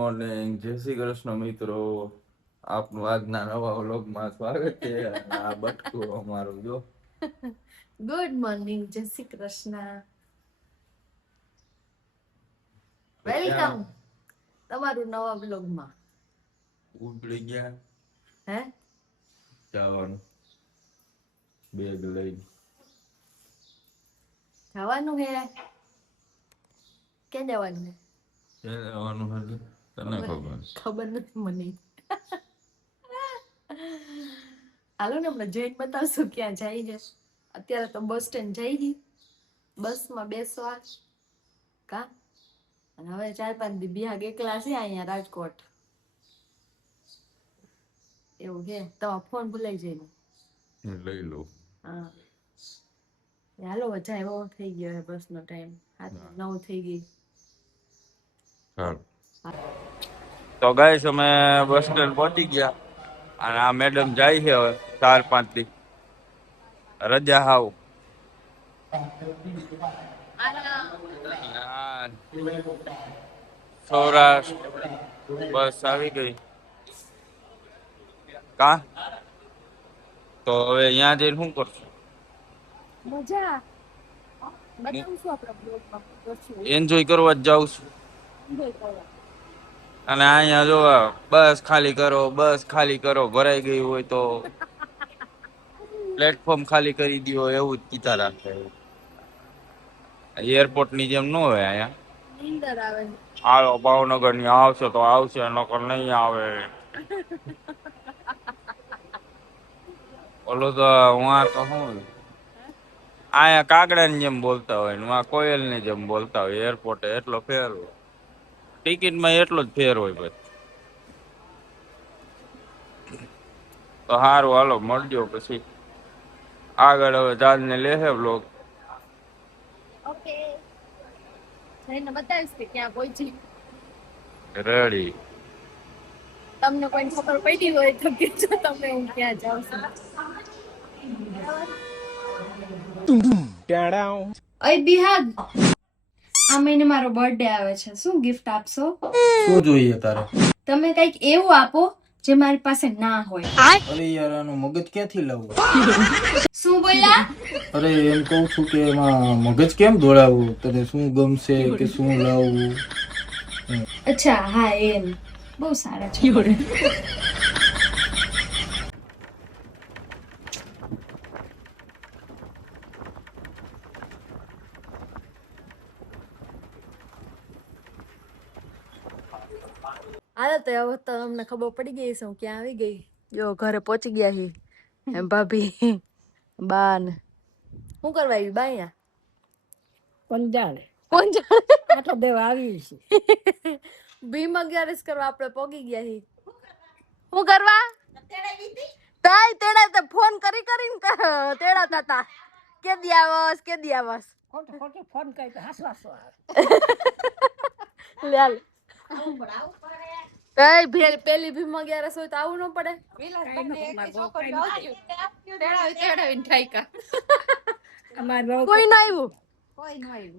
Morning, જય શ્રી કૃષ્ણ મિત્રો. આપનું આજના નવા વ્લોગમાં સ્વાગત છે. આ બટકું અમારું જો. ગુડ મોર્નિંગ, જય શ્રી કૃષ્ણ. વેલકમ તમારું નવા વ્લોગમાં. ઉપડી ગયા હે જવાનું બેગ લઈને જવાનું હે કે જવાનું હે જવાનું હતું તને ખબર નથી મને. હાલો ને હમણાં જઈને બતાવશું ક્યાં જાય છે. અત્યારે તો બસ સ્ટેન્ડ જઈ ગઈ, બસમાં બેસવા કા. અને હવે 4-5 દી બિહાગ એકલા છે અહીંયા રાજકોટ. એવું છે. તમારો ફોન ભૂલાઈ જાય લઈ લો. હા હાલો જાય એવો થઈ ગયો છે બસ નો ટાઈમ 9 થઈ ગઈ. તો ગાઈસ અમે બસ સ્ટેન્ડ પહોંચી ગયા અને આ મેડમ જાય છે હવે 4-5 દી રજા હાવ. સૌરાષ્ટ્ર બસ આવી ગઈ કા. તો હવે અહીંયા જઈને શું કરશું? મજા બતાવશું આપણા બ્લોગમાં કરશું. એન્જોય કરવા જ જાઉં છું. એન્જોય કરવા. અને અહીંયા જો બસ ખાલી કરો, બસ ખાલી કરો, ભરાઈ ગઈ હોય તો પ્લેટફોર્મ ખાલી કરી દો એવું જ કીધા રાખે. એરપોર્ટ ની જેમ ન હોય અહીંયા. નીંદર આવે. હાલો ભાવનગર ની આવશે તો આવશે, નકર નહીં આવે. ઓલો તો હું તો શું અહીંયા કાગડા ની જેમ બોલતા હોય ને કોયલ ની જેમ બોલતા હોય. એરપોર્ટે એટલો ફેર હોય, ટિકિટ માં એટલો જ ફેર હોય. પછી તો સારું હાલો મળજો પછી આગળ. હવે જાજ ને લેહે બ્લોગ. ઓકે જઈને બતાવીશ કે ક્યાં પહોંચી. રેડી. તમને કોઈ ખબર પડી હોય તો કહેજો તમે હું ક્યાં જાઉં છું. ઓય બિહાગ, આ મહિને મારો બર્થડે આવે છે, શું ગિફ્ટ આપશો? શું જોઈએ તારે? તમે કઈક એવું આપો જે મારી પાસે ના હોય. અરે યાર આનું મગજ ક્યાંથી લાવવું? શું બોલ્યા? અરે એમ કહું છું કે એમાં મગજ કેમ દોડાવવું? તને શું ગમશે કે શું લાવવું? અચ્છા હા એમ. બહુ સારા છે. હાલો તો હવે તો અમને ખબર પડી ગઈ છે હું ક્યાં આવી ગઈ. જો ઘરે પહોંચી ગયા હી એમ ભાભી બા ને. શું કરવા આવી બા અહીંયા? પંજાણે આટલો દેવા આવી છે. ભીમ 11 કરવા આપણે પોગી ગયા હી. શું કરવા? તાઈ તેડા તો ફોન કરી કરીને તેડાતા તા. કે દી આવસ કે દી આવસ. ખોટો ખોટો ફોન કરી તો હાસવાસો આવે. લે તાઈ ભેલ પેલી ભીમ 11 હોય તો આવું ન પડે. કોઈ ન આવ્યું.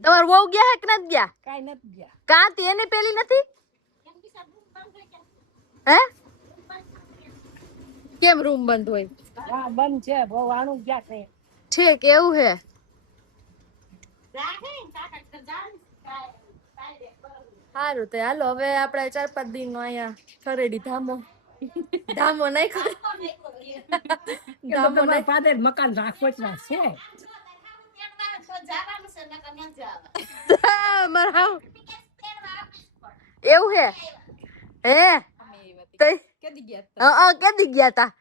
તમાર વહુ ગયા હે કે નથી ગયા? કાઈ નથી ગયા. કાં તી એની પેલી નથી હે? કેમ રૂમ બંધ હોય? હા બંધ છે. બહુ આણું ગયા છે. ઠીક એવું હે. સારું તો હાલો હવે આપણે 4-5 દિન નો અહીંયા ખરેડી ધામો ધામો નાખ્યો. ધામો નહીં પાદર મકાન રાખોચરા છે. એવું હે હે કેદી ગયા તા?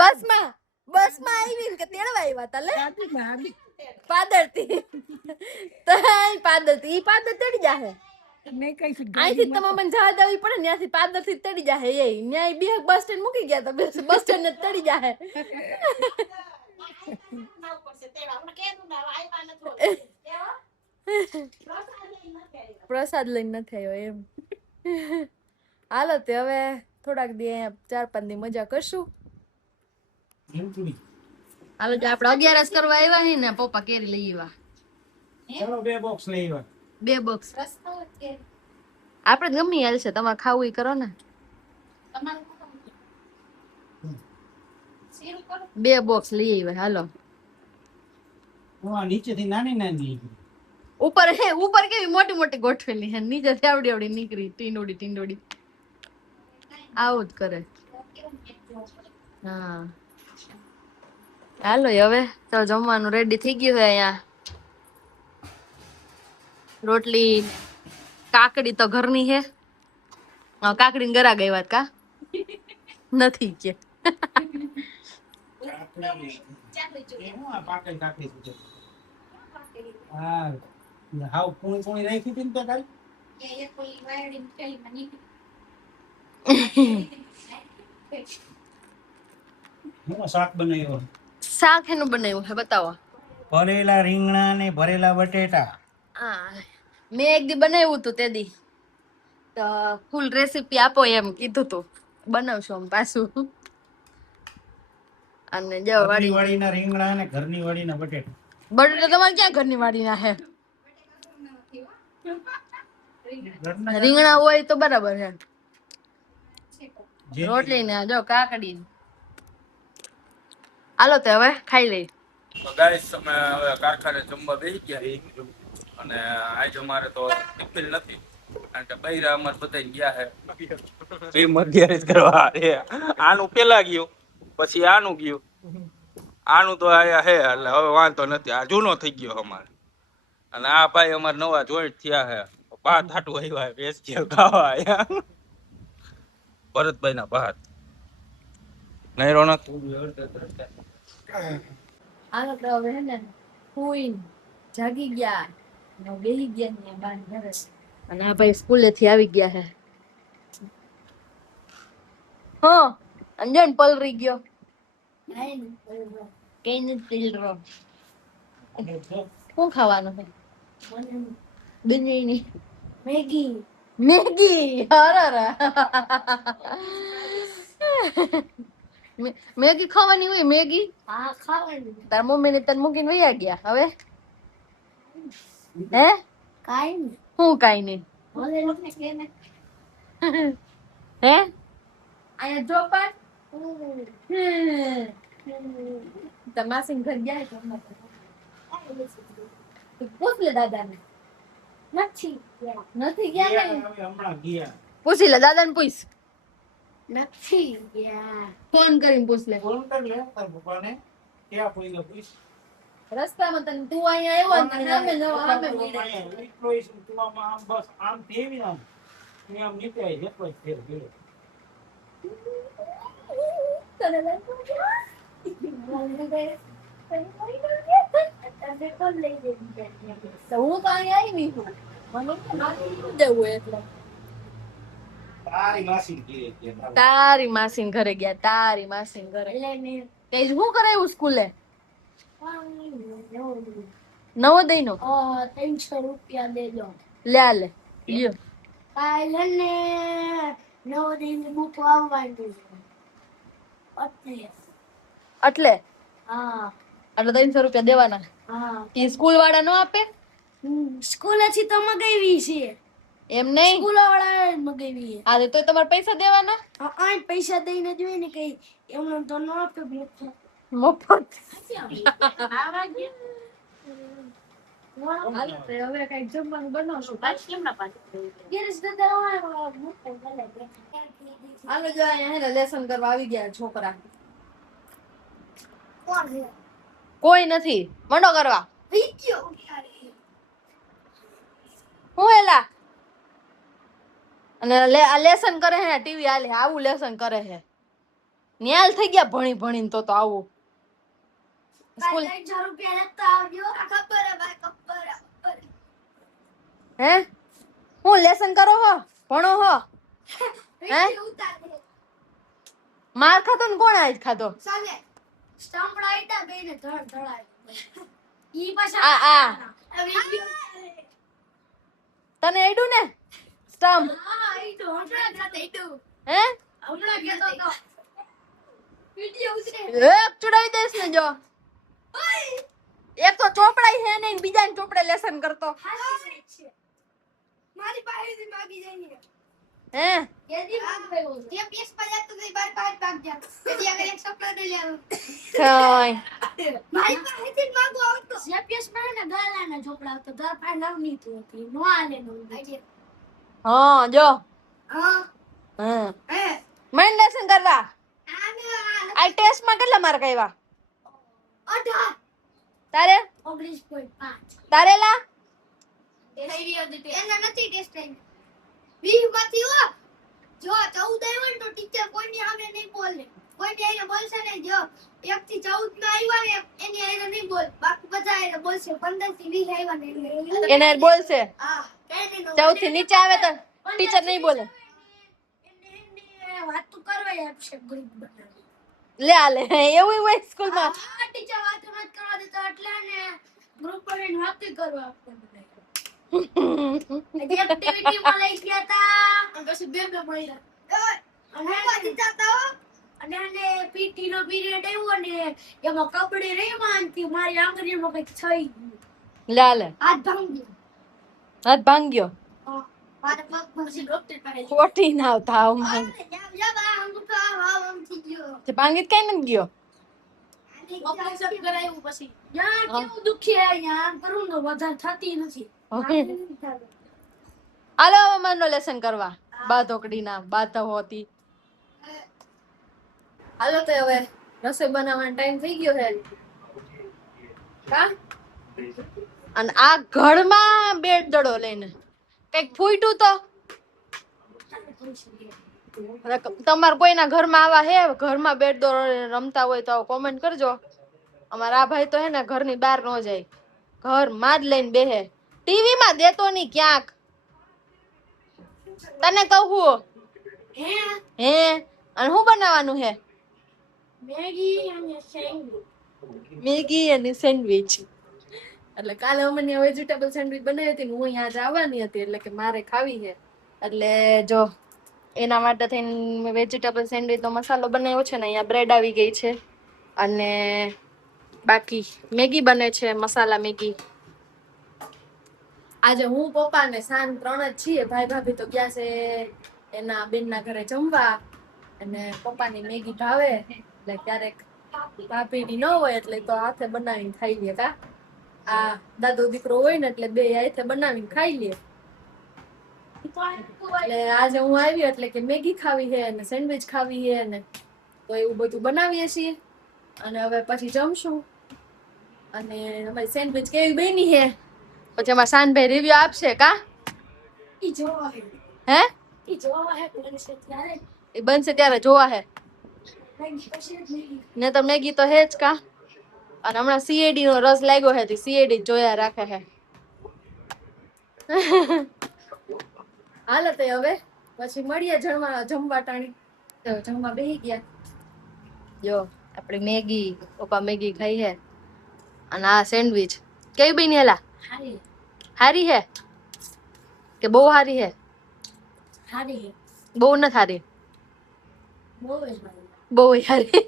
બસમાં આવી કે તેડવા આવ્યા તા? લે પાદર થી ઈ પાદર તેડી જાહે. અહીંથી તમે મને જવા દેવી પડે, ત્યાંથી પાદર થી તેડી જાહે. એ ન્યાય બે બસ સ્ટેન્ડ મૂકી ગયા તા, બસ સ્ટેન્ડ ને તેડી જાહે. પ્રસાદ લઈને નથી આવ્યો એમ. હાલો તે હવે થોડાક દી અહીંયા 4-5 દી મજા કરશું. હાલો જો આપણે 11 કરવા આવ્યા હી ને પપ્પા કેરી લઈ આવ્યા. ચલો 2 બોક્સ લઈ આવ્યા. 2 બોક્સ આપણે ગમી હાલ છે, તમારે ખાવું ઈ કરો ને. 2 બોક્સ લઈ આવ્યા હાલો. નીચેથી નાની નાની ઉપર કેવી મોટી મોટી ગોઠવેલી છે, નીચે આવડી આવડી નીકળી ટીંડોડી આવું જ કરે. હા હાલો હવે તો જમવાનું રેડી થઈ ગયું છે. અહીંયા રોટલી કાકડી તો ઘરની છે. કાકડી ગરા ગઈ વાત કા નથી કે હાવ પૂણી પૂણી રાખી હતી ને તે કાલ હું શાક બનાવ્યો. શાક એનું બનાવ્યું છે બતાવો. ભરેલા રીંગણા ને ભરેલા બટેટા. હા મેં એક દી બનાવ્યું હતું તે દી તો ફૂલ રેસીપી આપો એમ કીધું તું, બનાવશું આમ પાછું. અને જો ઘરની વાડીના રીંગણા ને ઘરની વાડીના બટેટા. બટેટા તમારે ક્યાં ઘરની વાડીના હે? રીંગણા હોય તો બરાબર છે. રોટલી ને જો કાકડી. હાલો તે હવે ખાઈ લઈ. તો ગાઈસ અમે હવે કારખાને જમવા બેસી ગયા અને આજે અમારે તો ટિફિન નથી કારણ કે બૈરા અમારે બધા ગયા છે મધ્યારી કરવા. આનું પેલા ગયું પછી આનું ગયું, આનું તો આયા હે એટલે હવે વાંધો નથી. આ જૂનો થઈ ગયો અમારે. અને આ ભાઈ અમારે નવા જોઈન્ટ થયા છે, ભાત હાટું આવ્યા વેચ ખાવા આયા ભરતભાઈ ના ભાત નહીં રોનક. હાલો તો હવે હે ને હુઈ જાગી ગયા ને બેહી ગયા ને બાર ઘરે. અને આ ભાઈ સ્કૂલે થી આવી ગયા છે. હા અંજન પલરી ગયો કઈ નથી પલરો. શું ખાવાનું છે? બિરયાની મેગી અરે મેગી ખાવાની હોય? મેગી હા ખાવાની. તાર મમ્મી ને તને મૂકીને વયા ગયા હવે હે? કાઈ નહીં. હું કાઈ નહીં હે? આયા જો પણ તમાસિંગ ઘર ગયા તો પૂછ લે દાદાને. નથી ગયા ને હમણાં ગયા. પૂછી લે દાદાને, પૂછ. નથી ગયા. ફોન કરીને પૂછ લે. ફોન કર લે તાર પપ્પાને ક્યાં પોઈ ગયો પૂછ. રસ્તામાં તને તું અહીંયા આવ્યો ને સામે મળ્યા. એટલો ઈસુ તું આમ બસ આમ તેવી આમ તું આમ નીકળાય જેટલો જ ફેર ગયો. તને તો હું તો અહીંયા આવી છું. મને જવું એટલે તારી માસી ઘરે ગયા. તારી માસીન ઘરે ગયા. તારી માસીન ઘરે તે શું કરાયું સ્કૂલે? નવોદય નો 300 રૂપિયા દેજો. લે લે લ્યો. કાલે ને નવોદયની બુક આવવાની છે એટલે હા એટલે 300 રૂપિયા દેવાના. હા એ સ્કૂલ વાળા નો આપે? સ્કૂલેથી તો મગાવી છે. એમ નહીં, સ્કૂલ વાળા મગાવી છે. હા તો તમારે પૈસા દેવાના. આ પૈસા દઈને જોઈએ ને કઈ એમનો તો ન આપે મફત. હવે કઈ જમવાનું બનાવશું. ગિરીશ દાદા હાલો જો અહીંયા લેસન કરવા આવી ગયા છોકરા. કોઈ નથી, મંડો કરવા. હું એલા અને આ લેસન કરે હે, ટીવી હાલે, આવું લેસન કરે હે. ન્યાલ થઈ ગયા ભણી ભણીને તો આવું. સ્કૂલ 300 રૂપિયા લેતા આવજો. હે હું લેસન કરો હો, ભણો હો હે? માર ખાતો ને કોણ આજ ખાતો? સાલે સ્ટમ્પ રાઈટા બેને ધડ ધડાય. ઈ આ પાછા તને એડું ને સ્ટમ્પ હા ઈ તો હમણાં જ હતું. હે? હમણાં કેતો તો વિડિયો ઉતરે. એક ચડાવી દઈશ ને જો. એક તો ચોપડાઈ હે ને બીજાને ચોપડે લેસન કરતો. દી માગી જઈએ હે કેદી માગો તે પીસ પર જતો તો બાર પાંચ ભાગ જા કેદી આગળ એક સપ્લાય દે લે કઈ મારી પાસેથી જ માગો આવતો સીપીએસ માં ને ગાલાના ઝોપડા આવતો દર પાઈ નામ ની તો હતી નો આલે નો હા જો હા હા હે મેન લેસન કરવા આને આ ટેસ્ટ માં કેટલા માર્ક આવ્યા 18 તારે 19.5 તારેલા થઈ રહ્યો દીતે એના નથી ટેસ્ટ ટાઈમ 20 માંથી હો જો 14 આવ્યો ને તો ટીચર કોઈની સામે નહીં બોલે કોઈ એને બોલશે નહીં જો 1 થી 14 માં આવ્યા ને એની એને નહીં બોલ બાકી બધા એને બોલશે 15 થી 20 આવ્યા ને એને બોલશે હા કઈ નહીં 14 થી નીચે આવે તો ટીચર નહીં બોલે એને વાત તો કરવાય આપશે ગ્રુપ બનાવી લે આલે એવું હોય સ્કૂલ માં હા ટીચર વાત મત કરવા દેતા એટલે ને ગ્રુપ બનાવીને વાત કરવા આપશે એક્ટિવિટી માં લઈ ગયા હતા પછી બે મળ્યા અને અને પીટી નો પીરિયડ આવ્યો ને એમાં કબડ્ડી રહી માનતી મારી આંગળીમાં કઈક થઈ ગયું લે આલે હાથ ભાંગી હાથ ભાંગ્યો મારા પગ પછી ડોક્ટર પાસે ખોટી ના આવતા આવ માં જા બા અંગૂઠો આમ થઈ ગયો તે ભાંગીત કઈ નથી ગયો ઓપરેશન કરાયું પછી યા કેવું દુખી અહીંયા આમ કરું ને વધારે થતી નથી હાલો હવે મનનો લેસન કરવા બાધોકડી ના બાધા હોતી હાલો તો હવે રસોઈ બનાવવાનો ટાઈમ થઈ ગયો છે કા અને આ ઘરમાં બેડ દડો લઈને કઈક ફૂટ્યું તો તમાર કોઈના ઘરમાં આવા હે ઘરમાં બેડ દડો લઈને રમતા હોય તો કોમેન્ટ કરજો અમારા આ ભાઈ તો હે ને ઘરની બહાર ન જાય ઘરમાં જ લઈને બેહે ટીવી માં દેતો નહીં ક્યાંક તને કહું હે હે અને શું બનાવવાનું હે મેગી અને સેન્ડવિચ મેગી અને સેન્ડવિચ એટલે કાલે અમને વેજીટેબલ સેન્ડવિચ બનાવી હતી ને હું અહીંયા જ આવવાની હતી એટલે કે મારે ખાવી છે એટલે જો એના માટે થઈને વેજીટેબલ સેન્ડવિચ નો મસાલો બનાવ્યો છે ને અહીંયા બ્રેડ આવી ગઈ છે અને બાકી મેગી બને છે મસાલા મેગી આજે હું પપ્પા ને સાન 3 જ છીએ ભાઈ ભાભી તો ગયા છે એના બેનના ઘરે જમવા અને પપ્પાની મેગી ભાવે એટલે ક્યારેક ભાભીની ન હોય એટલે તો હાથે બનાવીને ખાઈ લે કા આ દાદો દીકરો હોય ને એટલે બે હાથે બનાવીને ખાઈ લે એટલે આજે હું આવી એટલે કે મેગી ખાવી છે અને સેન્ડવિચ ખાવી છે ને તો એવું બધું બનાવીએ છીએ અને હવે પછી જમશું અને અમારી સેન્ડવિચ કેવી બની છે પછી અમારા શાનભાઈ રિવ્યુ આપશે કા ઈ જોવા હે હે ઈ જોવા હે બનશે ત્યારે એ બનશે ત્યારે જોવા હે મેગી પછી જ મેગી ને તો મેગી તો હે જ કા અને હમણાં સીએડી નો રસ લાગ્યો હે તો સીએડી જોયા રાખે હે હાલો તો હવે પછી મળીએ જમવા ટાણી તો જમવા બેસી ગયા જો આપણી મેગી પપ્પા મેગી ખાઈ હે અને આ સેન્ડવિચ કેવી બની હેલા હારી હારી હે કે બહુ હારી હે હારી બહુ ન હારી બહુ જ હારી બહુ હારી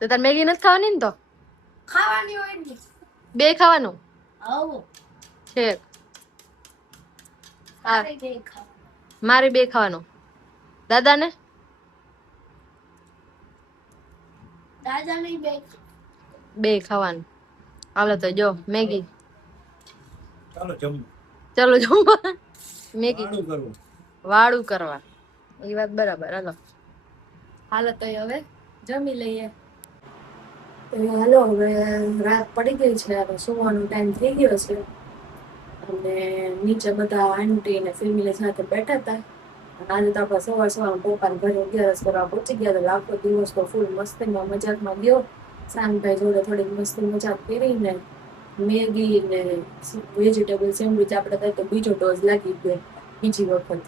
તો તાર મેગી નથી ખાવાની ને તો ખાવાની હોય ને બે ખાવાનું આવો છે હા સારી નહીં ખાવાની મારે બે ખાવાનું દાદાને દાદા નહીં બે ખાવાનું હાલો તો જો મેગી ચાલો જમવું ચલો જમવા મેગી વાળું કરવું વાળું કરવા એ વાત બરાબર હાલો હાલો તો હવે જમી લઈએ હાલો હવે રાત પડી ગઈ છે હવે સુવાનો ટાઈમ થઈ ગયો છે અને નીચે બધા આંટી ને ફેમિલી સાથે બેઠા હતા અને આજે તો આપણે સવાર પપ્પાના ઘરે 11 કરવા પહોંચી ગયા હતા આખો દિવસ તો ફૂલ મસ્તીમાં મજાકમાં ગયો શાનભાઈ જોડે થોડીક મસ્તી મજાક કરીને મેગી ને વેજીટેબલ સેન્ડવિચ આપણે થાય તો બીજો ડોઝ લાગી ગયો બીજી વખત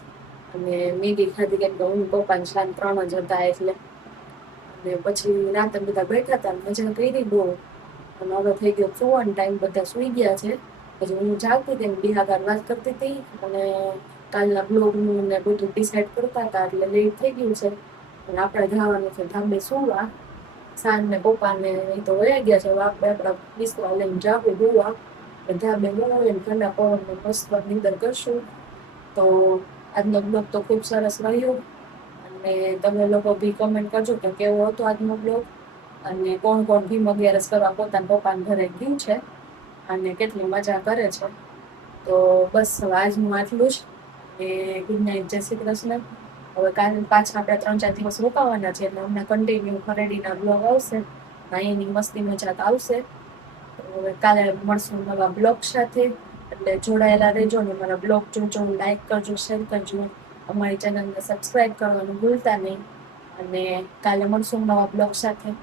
અને મેગી ખાધી કેમ કે હું પપ્પાને શાન 3 જ હતા એટલે અને પછી રાતે બધા બેઠા હતા મજા કરી બહુ અને હવે થઈ ગયો સુવાનો ટાઈમ બધા સુઈ ગયા છે પછી હું જાગતી હતી બિહાકાર વાત કરતી હતી અને કાલના બ્લોગનું ને બધું ડિસાઈડ કરતા હતા એટલે લેટ થઈ ગયું છે અને આપણે જવાનું છે ધાબે સુવા સાંજ ને પપ્પા ને એ તો વયા ગયા છે આપણે આપણા બિસ્તરા લઈને જાગું ગોવા બધા બેનો હોય ઠંડા પવનનો મસ્ત નીંદર કરશું. તો આજનો બ્લોગ તો ખૂબ સરસ રહ્યો અને તમે લોકો બી કમેન્ટ કરજો કે કેવો હતો આજનો બ્લોગ અને કોણ કોણ ભીમ 11 કરવા પોતાના પપ્પાના ઘરે ગયું છે અને કેટલી મજા કરે છે. તો બસ હવે આજનું આટલું જ. એ ગુડ નાઇટ, જય શ્રી કૃષ્ણ. હવે કાલે પાછા આપણે 3-4 દિવસ રોકાવાના છે એટલે અમને કન્ટિન્યુ ખરેડીના બ્લોગ આવશે, અહીંની મસ્તી મજાક આવશે. તો હવે કાલે મળશું નવા બ્લોગ સાથે, એટલે જોડાયેલા રહેજો અને મારા બ્લોગ જોજો, લાઈક કરજો, શેર કરજો, અમારી ચેનલને સબસ્ક્રાઈબ કરવાનું ભૂલતા નહીં અને કાલે મળશું નવા બ્લોગ સાથે.